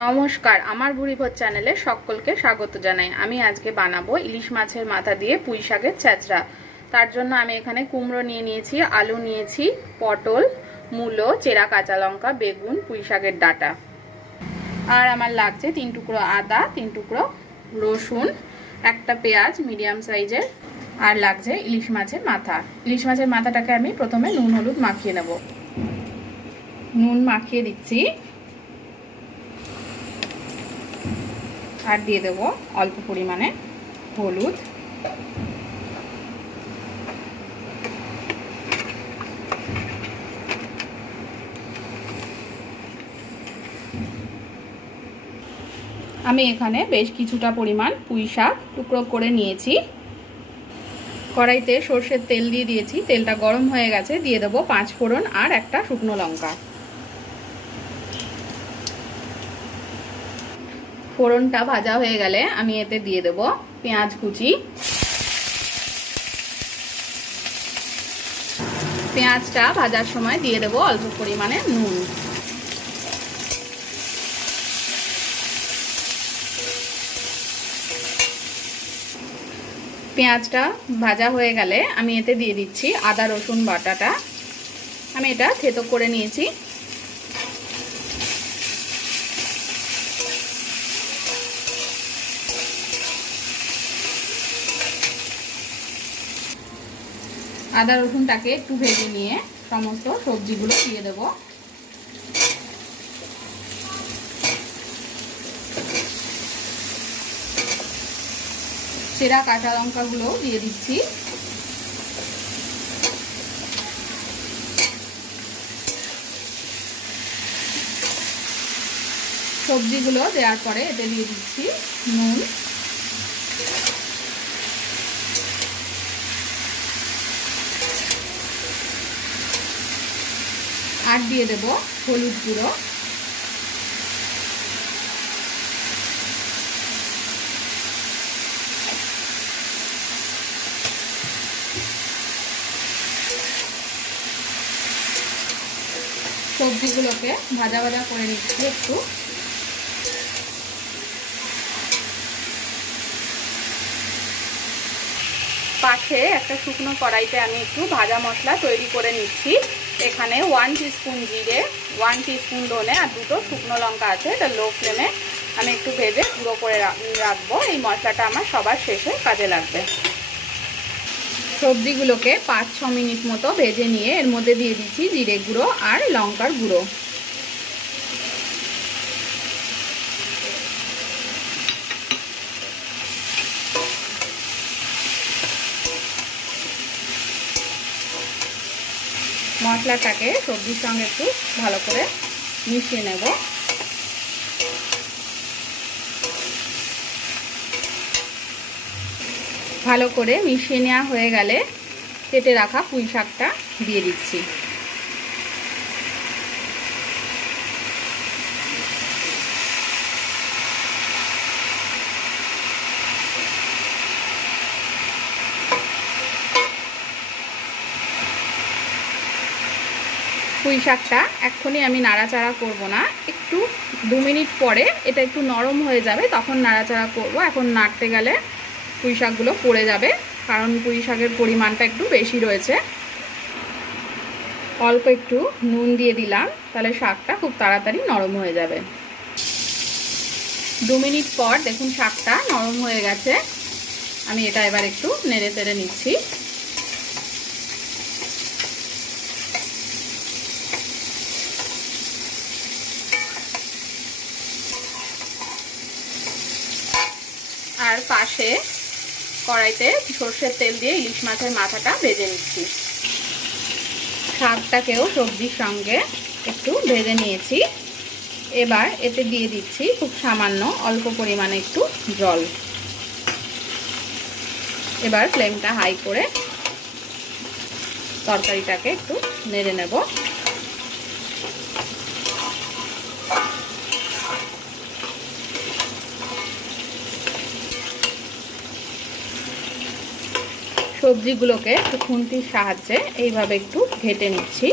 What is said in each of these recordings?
নমস্কার, আমার ভুরিভোজ চ্যানেলে সকলকে স্বাগত জানাই। আমি আজকে বানাবো ইলিশ মাছের মাথা দিয়ে পুঁই শাকের চ্যাচড়া। তার জন্য আমি এখানে কুমড়ো নিয়ে নিয়েছি, আলু নিয়েছি, পটল, মূলো, চেরা কাঁচা লঙ্কা, বেগুন, পুঁই শাকের ডাঁটা। আর আমার লাগছে 3 টুকরো আদা, 3 টুকরো রসুন, একটা পেঁয়াজ মিডিয়াম সাইজের, আর লাগছে ইলিশ মাছের মাথা। ইলিশ মাছের মাথাটাকে আমি প্রথমে নুন হলুদ মাখিয়ে নেব। নুন মাখিয়ে দিচ্ছি আর দিয়ে দেবো অল্প পরিমাণে হলুদ, আমি এখানে বেশ কিছুটা পরিমাণ পুঁই শাক টুকরো করে নিয়েছি। কড়াইতে সর্ষের তেল দিয়ে দিয়েছি, তেলটা গরম হয়ে গেছে। দিয়ে দেবো 5 ফোড়ন আর একটা শুকনো লঙ্কা। ফোড়নটা ভাজা হয়ে গেলে আমি এতে দিয়ে দেবো পেঁয়াজ কুচি। পেঁয়াজটা ভাজার সময় দিয়ে দেবো অল্প পরিমাণে নুন। পেঁয়াজটা ভাজা হয়ে গেলে আমি এতে দিয়ে দিচ্ছি আদা রসুন বাটাটা। আমি এটা থেতো করে নিয়েছি। আদা রসুনটাকে একটু ভেজে নিয়ে সমস্ত সবজিগুলো দিয়ে দেব। চেরা কাঁচা লঙ্কাগুলো দিয়ে দিচ্ছি। সবজিগুলো দেওয়ার পরে এতে দিয়ে দিচ্ছি নুন, আর দিয়ে দেব হলুদ গুঁড়ো, সবজিগুলোকে ভাজা ভাজা করে নিচ্ছি একটু। পাশে একটা শুকনো কড়াইতে আমি একটু ভাজা মশলা তৈরি করে নিচ্ছি। এখানে 1 টিস্পুন জিরে, 1 টিস্পুন ধনে আর 2টো শুকনো লঙ্কা আছে। এটা লো ফ্লেমে আমি একটু ভেজে গুঁড়ো করে রাখবো। এই মশলাটা আমার সবার শেষে কাজে লাগবে। সবজিগুলোকে 5-6 মিনিট মতো ভেজে নিয়ে এর মধ্যে দিয়ে দিচ্ছি জিরে গুঁড়ো আর লঙ্কার গুঁড়ো। মশলাটাকে সবজির সঙ্গে একটু ভালো করে মিশিয়ে নেব। ভালো করে মিশিয়ে নেওয়া হয়ে গেলে কেটে রাখা পুঁই শাকটা দিয়ে দিচ্ছি। পুঁই শাকটা এক্ষুনি আমি নাড়াচাড়া করব না, একটু 2 মিনিট পরে এটা একটু নরম হয়ে যাবে, তখন নাড়াচাড়া করব। এখন নাড়তে গেলে পুঁই শাকগুলো পড়ে যাবে, কারণ পুঁই শাকের পরিমাণটা একটু বেশি রয়েছে। অল্প একটু নুন দিয়ে দিলাম, তাহলে শাকটা খুব তাড়াতাড়ি নরম হয়ে যাবে। 2 মিনিট পর দেখুন শাকটা নরম হয়ে গেছে। আমি এটা এবার একটু নেড়ে চেড়ে নিচ্ছি। আর পাশে কড়াইতে সর্ষের তেল দিয়ে ইলিশ মাছের মাথাটা ভেজে নিচ্ছি। শাকটাকেও সবজির সঙ্গে একটু ভেজে নিয়েছি। এবার এতে দিয়ে দিচ্ছি খুব সামান্য অল্প পরিমাণে একটু জল। এবার ফ্লেমটা হাই করে তরকারিটাকে একটু নেড়ে নেব। সবজিগুলোকে একটু খুন্তির সাহায্যে এইভাবে একটু ঘেটে নিচ্ছি।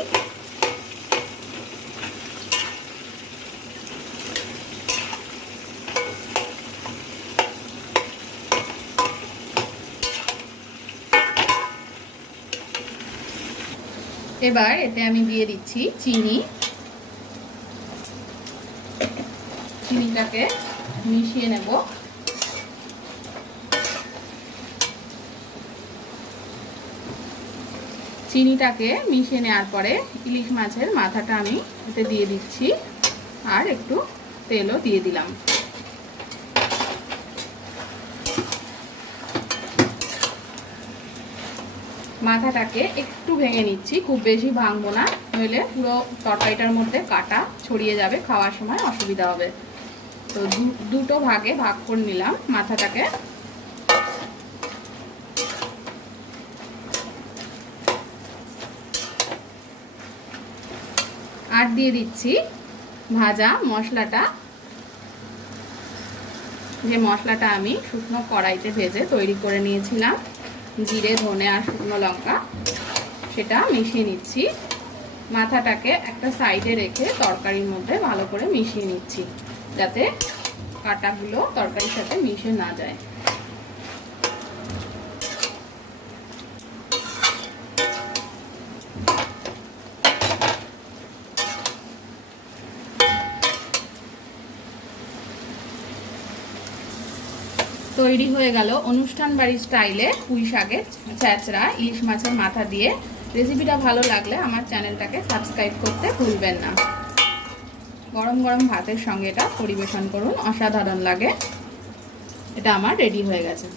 এবার এতে আমি দিয়ে দিচ্ছি চিনি। চিনিটাকে মিশিয়ে নেব। চিনিটাকে মিশিয়ে নেওয়ার পরে ইলিশ মাছের মাথাটা আমি এতে দিয়ে দিচ্ছি, আর একটু তেলও দিয়ে দিলাম। মাথাটাকে একটু ভেঙে নিচ্ছি, খুব বেশি ভাঙবো না, নইলে পুরো তরকারিটার মধ্যে কাটা ছড়িয়ে যাবে, খাওয়ার সময় অসুবিধা হবে। তো দুটো ভাগে ভাগ করে নিলাম মাথাটাকে। আর দিয়ে দিচ্ছি ভাজা মশলাটা, যে মশলাটা আমি শুকনো কড়াইতে ভেজে তৈরি করে নিয়েছিলাম, জিরে, ধনে আর শুকনো লঙ্কা, সেটা মিশিয়ে নিচ্ছি। মাথাটাকে একটা সাইডে রেখে তরকারির মধ্যে ভালো করে মিশিয়ে নিচ্ছি, যাতে কাঁটাগুলো তরকারির সাথে মিশে না যায়। তৈরি হয়ে গেল অনুষ্ঠান বাড়ির স্টাইলে পুঁই শাকের চ্যাচড়া ইলিশ মাছের মাথা দিয়ে। রেসিপিটা ভালো লাগলে আমার চ্যানেলটাকে সাবস্ক্রাইব করতে ভুলবেন না। গরম গরম ভাতের সঙ্গে এটা পরিবেশন করুন, অসাধারণ লাগে। এটা আমার রেডি হয়ে গেছে।